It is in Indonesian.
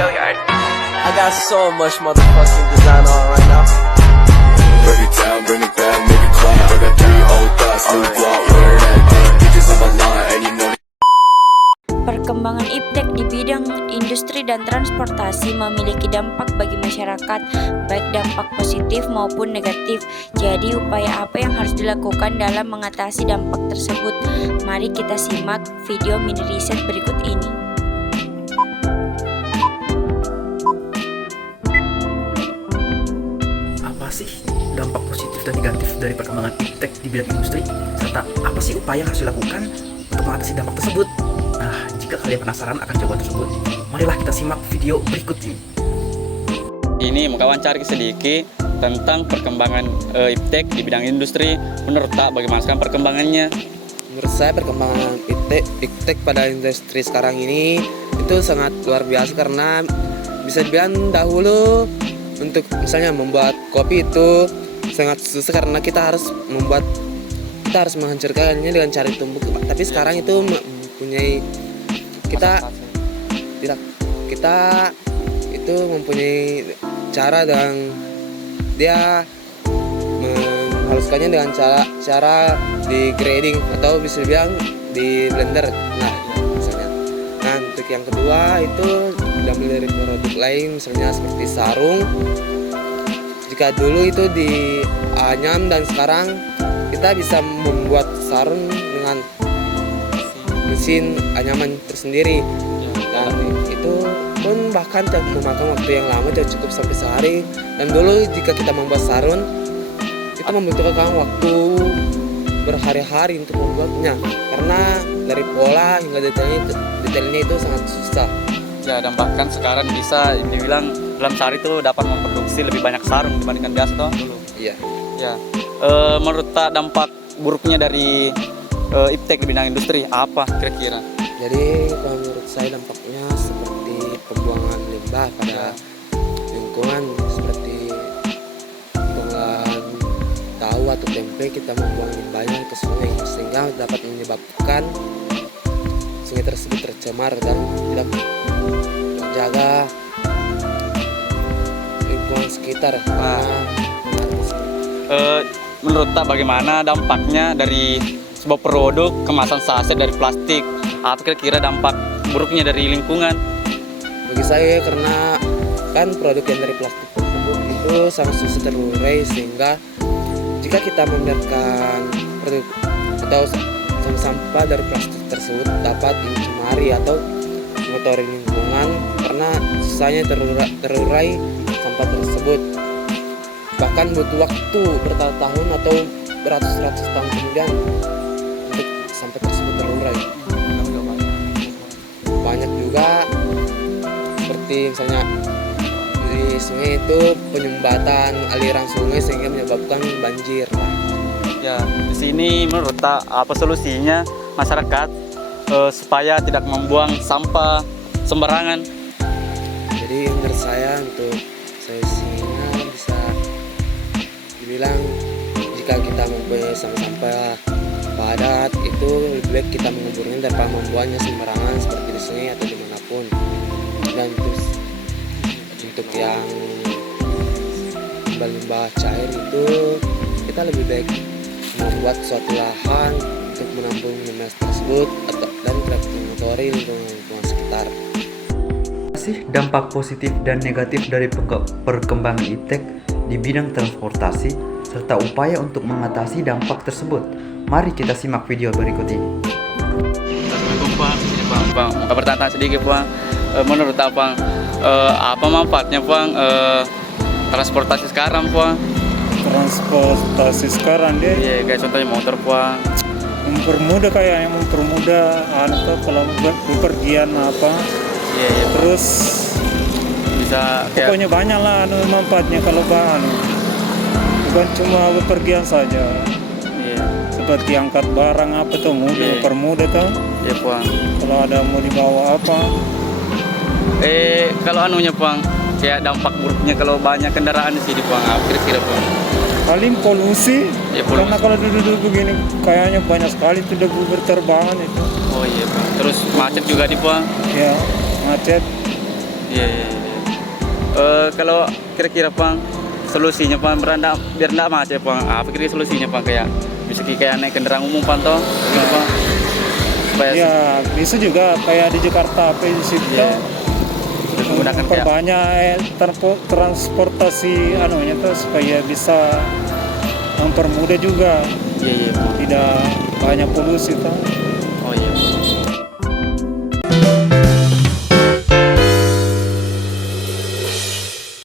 I got so much motherfucking design on right now. Break it down, bring it back, make it clap. I got 3 old thoughts, new block, where that dick. Bitches on my line, and you know. Perkembangan iptek di bidang industri dan transportasi memiliki dampak bagi masyarakat, baik dampak positif maupun negatif. Jadi, upaya apa yang harus dilakukan dalam mengatasi dampak tersebut? Mari kita simak video mini riset berikut ini. Apa sih dampak positif dan negatif dari perkembangan iptek di bidang industri? Serta apa sih upaya yang harus dilakukan untuk mengatasi dampak tersebut? Nah, jika kalian penasaran akan jawaban tersebut, marilah kita simak video berikut ini. Ini mengkawancari sedikit tentang perkembangan iptek di bidang industri. Menurut tak, bagaimana sekarang perkembangannya? Menurut saya perkembangan iptek pada industri sekarang ini itu sangat luar biasa, karena bisa dibilang dahulu untuk misalnya membuat kopi itu sangat susah karena kita harus menghancurkannya dengan cara tumbuk. Tapi sekarang itu mempunyai kita itu mempunyai cara dengan dia menghaluskannya dengan cara di grading atau bisa dibilang di blender. Nah, misalnya. Nah, untuk yang kedua itu diambil dari produk lain, misalnya seperti sarung. Jika dulu itu di anyam dan sekarang kita bisa membuat sarung dengan mesin anyaman tersendiri. Dan itu pun bahkan memakan waktu yang lama, tidak cukup sampai sehari. Dan dulu jika kita membuat sarung itu membutuhkan waktu berhari-hari untuk membuatnya, karena dari pola hingga detailnya itu sangat susah. Ya, dan bahkan sekarang bisa dibilang dalam sehari itu dapat memproduksi lebih banyak sarung dibandingkan biasa toh dulu. Iya. Ya. Menurut tak, dampak buruknya dari iptek di bidang industri apa kira-kira? Jadi kalau menurut saya dampaknya seperti pembuangan limbah pada lingkungan, seperti pengolahan tahu atau tempe, kita membuang limbahnya ke sungai sehingga dapat menyebabkan sungai tersebut tercemar dan tidak menjaga lingkungan sekitar. Menurut tak, bagaimana dampaknya dari sebuah produk kemasan saset dari plastik? Apa kira-kira dampak buruknya dari lingkungan? Bagi saya, karena kan produk yang dari plastik tersebut itu sangat susah terurai, sehingga jika kita membiarkan produk atau sampah dari plastik tersebut dapat mencemari atau mengotori lingkungan, karena susahnya terurai sampah tersebut. Bahkan butuh waktu bertahun-tahun atau beratus-ratus tahun kemudian untuk sampah tersebut terurai. Banyak juga seperti misalnya di sungai itu penyumbatan aliran sungai sehingga menyebabkan banjir. Ya, di sini menurut tak, apa solusinya masyarakat supaya tidak membuang sampah sembarangan? Jadi menurut saya, untuk solusinya bisa dibilang jika kita mempunyai sampah padat, itu lebih baik kita menguburnya daripada membuangnya sembarangan seperti di sungai atau dimanapun. Dan terus untuk yang limbah cair itu kita lebih baik membuat suatu lahan untuk menampung limbah tersebut dan tidak mengotori lingkungan sekitar. Sih dampak positif dan negatif dari perkembangan iptek di bidang transportasi serta upaya untuk mengatasi dampak tersebut. Mari kita simak video berikut ini. Bang, mau bertanya sedikit, Bang. Menurut Abang, apa manfaatnya, Bang, transportasi sekarang, Bang? Transportasi sekarang deh. Iya, kayak contohnya motor, Bang. Mempermudah, kayaknya mempermudah kalau bepergian apa. Iya. Terus Bisa kayak, pokoknya banyak lah manfaatnya kalau bukan cuma bepergian saja. iya. Seperti angkat barang apa tuh, mudah, mempermudah tuh. Iya, Bang. Kalau ada mau dibawa apa. Kalau anunya, Bang, kayak dampak buruknya kalau banyak kendaraan di sini, Bang, apa kira-kira, Bang? Paling polusi. Ya, polusi. Karena kalau duduk-duduk begini kayaknya banyak sekali tuh debu berterbangan itu. Oh iya, Bang. Terus macet juga di, Bang. Ya, macet. Iya, iya, iya. Kalau kira-kira Pang solusinya Pang biar enggak macet Pang. Apa kira-kira solusinya Pang, kayak bisa kayak naik kendaraan umum Pang toh? Gitu, Pang. Supaya Ya bisa juga kayak di Jakarta apa di situ Iya. Menggunakan kayak perbanyak transportasi anunya tuh supaya bisa mempermudah juga, iya, iya, Pang. tidak banyak polusi tuh. Oh iya.